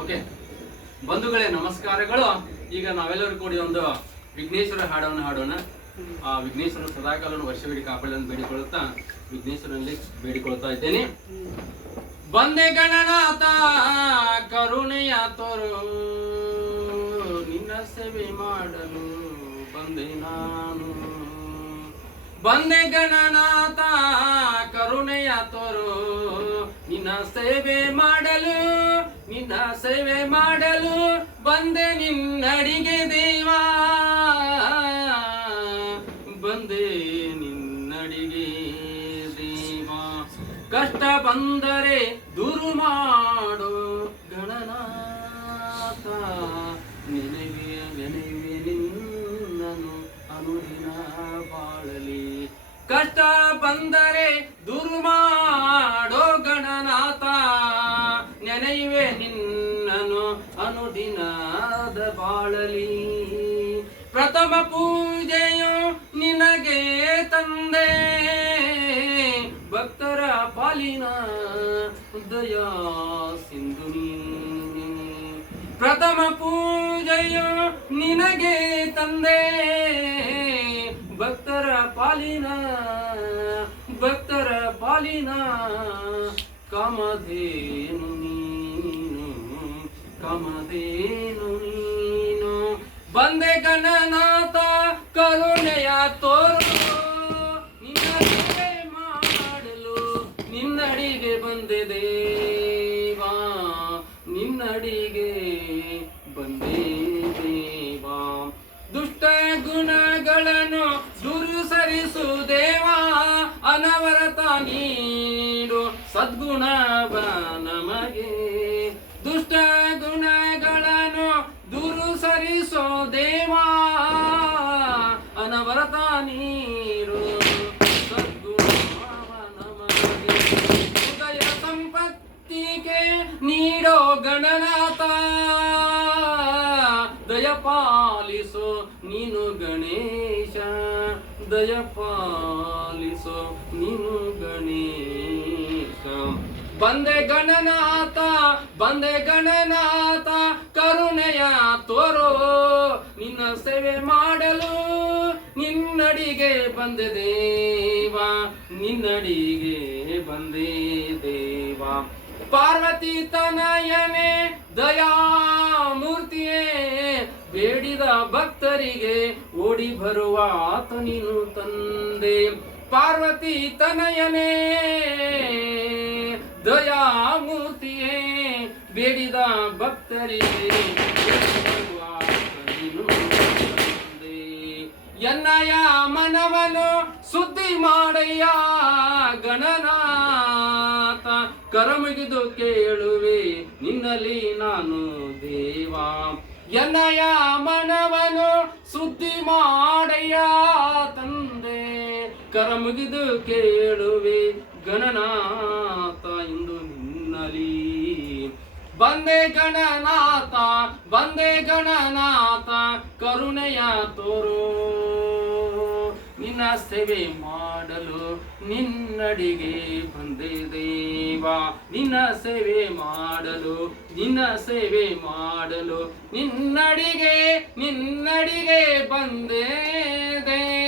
Okay ಬಂಧುಗಳೇ, ನಮಸ್ಕಾರಗಳು. ಈಗ ನಾವೆಲ್ಲರೂ ಕೂಡಿ ಒಂದು ವಿಘ್ನೇಶ್ವರ ಹಾಡವನ್ನು ಹಾಡೋಣ. ಆ ವಿಘ್ನೇಶ್ವರ ಸದಾಕಾಲವನ್ನು ವರ್ಷವಿಡೀ ಕಾಪಾಡಲು ಬೇಡಿಕೊಳ್ಳುತ್ತಾ ವಿಘ್ನೇಶ್ವರಲ್ಲಿ ಬೇಡಿಕೊಳ್ತಾ ಇದ್ದೇನೆ. ಬಂದೆ ಗಣನಾಥ ಕರುಣೆಯ ತೋರು, ನಿನ್ನ ಸೇವೆ ಮಾಡಲು ಬಂದೆ ನಾನು. ಬಂದೆ ಗಣನಾಥ ಕರುಣೆಯ ತೋರು, ನಿನ್ನ ಸೇವೆ ಮಾಡಲು ಬಂದೆ ನಿನ್ನಡಿಗೆ ದೇವಾ, ಬಂದೆ ನಿನ್ನಡಿಗೆ ದೇವಾ. ಕಷ್ಟ ಬಂದರೆ ದೂರು ಮಾಡು ಗಣನಾಥ, ನೆನವೆ ನಿನ್ನನು ಅನುದಿನ ಬಾಳಲಿ. ಕಷ್ಟ ಬಂದರೆ ದೂರು ಮಾಡೋ ಗಣನಾಥ, ನೆನೆಯುವೆ ನಿನ್ನನು ಅನುದಿನದ ಬಾಳಲಿ. ಪ್ರಥಮ ಪೂಜೆಯು ನಿನಗೆ ತಂದೆ, ಭಕ್ತರ ಪಾಲಿನ ದಯಾ ಸಿಂಧು ನೀನೆ. ಪ್ರಥಮ ಪೂಜೆಯು ನಿನಗೆ ತಂದೆ, ಭಕ್ತರ ಪಾಲಿನ ಕಾಮಧೇನು ನೀನು. ಬಂದೆ ಗಣನಾಥ ಕರುಣೆಯ ತೋರು, ನಿನ್ನಡಿಗೆ ಮಾಡಲು ನಿನ್ನಡಿಗೆ ಬಂದೆ ದೇವಾ, ನಿನ್ನಡಿಗೆ ಬಂದೆ ದೇವಾ. ದುಷ್ಟ ಗುಣಗಳನ್ನು ದುರುಸರಿಸು ದೇವಾ, ಅನವರತ ನೀಡು ಸದ್ಗುಣವ ನಮಗೆ. ದುಷ್ಟ ಗುಣಗಳನ್ನು ದುರುಸರಿಸೋ ದೇವಾ, ಅನವರತ ನೀಡು ಸದ್ಗುಣವ ನಮಗೆ. ಹೃದಯ ಸಂಪತ್ತಿಗೆ ನೀಡೋ ಗಣನಾಥ, ದಯಪಾಲಿಸೋ ನೀನು ಗಣೇಶ, ದಯಪಾಲಿಸೋ ನೀನು ಗಣೇಶ. ಬಂದೆ ಗಣನಾಥ ಕರುಣೆಯ ತೋರೋ, ನಿನ್ನ ಸೇವೆ ಮಾಡಲು ನಿನ್ನಡಿಗೆ ಬಂದೆ ದೇವಾ, ನಿನ್ನಡಿಗೆ ಬಂದೆ ದೇವಾ. ಪಾರ್ವತಿ ತನಯನೇ ದಯಾಮೂರ್ತಿಯೇ, ಬೇಡಿದ ಭಕ್ತರಿಗೆ ಓಡಿ ಬರುವ ಆತ ನೀನು ತಂದೆ. ಪಾರ್ವತಿ ತನಯನೇ ದಯಾಮೂರ್ತಿಯೇ, ಬೇಡಿದ ಭಕ್ತರಿಗೆ ಬರುವ ಆತ ನೀನು ತಂದೆ. ಎನ್ನಯ ಮನವನು ಸುದ್ದಿ ಮಾಡಯ್ಯ ಗಣನಾಥ, ಕರಮುಗಿದು ಕೇಳುವೆ ನಿನ್ನಲ್ಲಿ ನಾನು ದೇವಾ. ಎನ್ನಯ ಮನವನು ಸುದ್ದಿ ಮಾಡಯ್ಯ ತಂದೆ, ಕರಮುಗಿದು ಕೇಳುವೆ ಗಣನಾಥ ಇಂದು ನಿನ್ನಲಿ. ಬಂದೆ ಗಣನಾಥ ಕರುಣೆಯ ತೋರೋ, ನಿನ್ನ ಸೇವೆ ಮಾಡಲು ನಿನ್ನಡಿಗೆ ಬಂದೆ ದೇವಾ, ನಿನ್ನ ಸೇವೆ ಮಾಡಲು ನಿನ್ನಡಿಗೆ ಬಂದೆ ದೇವಾ.